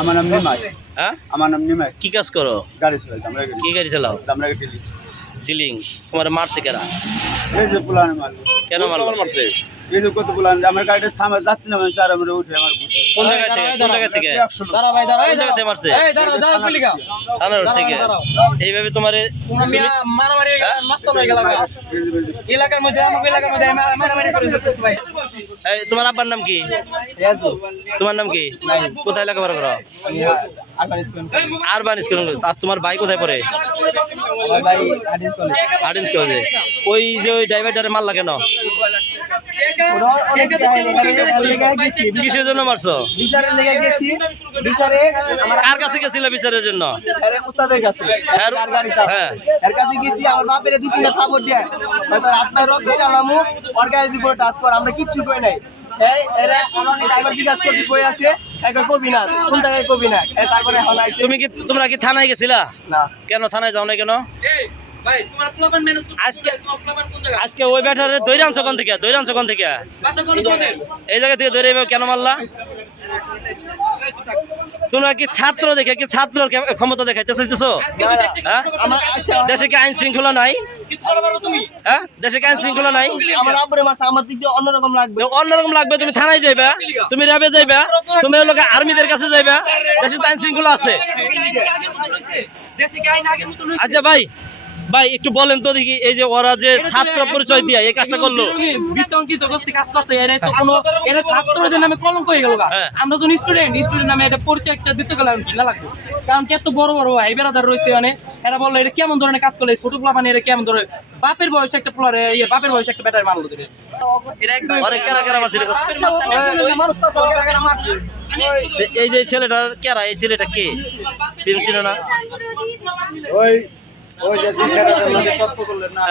আমার নাম নিমাই। হ্যাঁ? আমার নাম নিমাই। কি কাজ করো? গাড়ি চালাই আমরা কি গাড়ি চালাও? আমরা গেলি ডিলিং তোমার মারছে কেরা? এই যে পুলান মারলো। কেন মারলো? মারছে? এই যে কত পুলান আমার গাড়িটা থামা যাচ্ছে না স্যার আমরা উঠে আমার কোন জায়গা থেকে? কোন জায়গা থেকে? দাঁড়া ভাই দাঁড়া কোন জায়গা থেকে মারছে? দাঁড়া দাঁড়া থানার রোড থেকে? এইভাবে তোমারে মারামারি নষ্ট হয়ে গেল ভাই। এই এই এলাকার মধ্যে আমাকে এলাকার মধ্যে মারামারি করে দিতেছ ভাই। এই, তোমার আব্বার নাম কি? তোমার নাম কি? কোথায় লেখাপড়া করো? আরবান স্কুল আর তোমার ভাই কোথায় পড়ে? ভাই কলেজে ওই যে ওই ড্রাইভারটারে মারলা কেন ওরা অনেক জায়গায় লেগে গেছি কিসের জন্য মারছো? বিচারে লেগে গেছি। বিচারে কার কাছে গেছিল বিচারের জন্য? উস্তাদের কাছে। হ্যাঁ। এর কাছে গেছি আমার বাপের দুই তিনটা থাপড় দেয়। হয়তো রাত পায় রক্ত এটা ওর কাছে দিব ট্রান্সফার আমরা কিচ্ছু কই নাই তুমি কি তোমরা কি থানায় গেছিলা? কেন থানায় যাও না কেন? আজকে আজকে ওই ব্যাটারে দৈরে আনছো কোন থেকে? দৈরে আনছো কোন থেকে? বাসা কোন তোমাদের এই জায়গা থেকে দৈরে কেন মারলা? তোমরা কি ছাত্র দেখে কি ছাত্র ক্ষমতা দেখাইতে চাইতেছো? তো হ্যাঁ? আচ্ছা। দেশে কি আইন শৃঙ্খলা নাই? হ্যাঁ? দেশে কি আইন শৃঙ্খলা নাই? দিক অন্যরকম লাগবে। অন্যরকম লাগবে তুমি থানায় যাইবা তুমি র্যাবে যাইবা তুমি লোক আর্মিদের কাছে যাইবা দেশে তো আইন শৃঙ্খলা আছে। আগের মতো হইছে? দেশে কি আইন আগের মতো হইছে? আচ্ছা ভাই ভাই একটু বলেন তো দেখি এই যে ওরা যে ছাত্র পরিচয় দিয়ে এই কাজটা করল। বিতর্কিত গোষ্ঠী কাজ করছে এর তো কোনো এর ছাত্রদের নামে কলঙ্ক হয়ে গেল গা। হ্যাঁ। আমরা যখন স্টুডেন্ট স্টুডেন্ট নামে এটা পরিচয় একটা দিতে গেলাম কি না লাগবে। কারণ কি এত বড় বড় ভাই বেড়াদার রয়েছে মানে এরা বলল এটা কেমন ধরনের কাজ করলে? ছোট পোলা মানে এটা কেমন ধরনের বাপের বয়স একটা পোলার ইয়ে বাপের বয়স একটা ব্যাটার মারলো দিলে এটা একদম কেরা কেরা মারছে মানুষ তো সরকার কেন মারছে। এই যে ছেলেটা কেরা? এই ছেলেটা কে? তুমি চিনো না? ওই ওই যে তত্ত্ব করলেন না।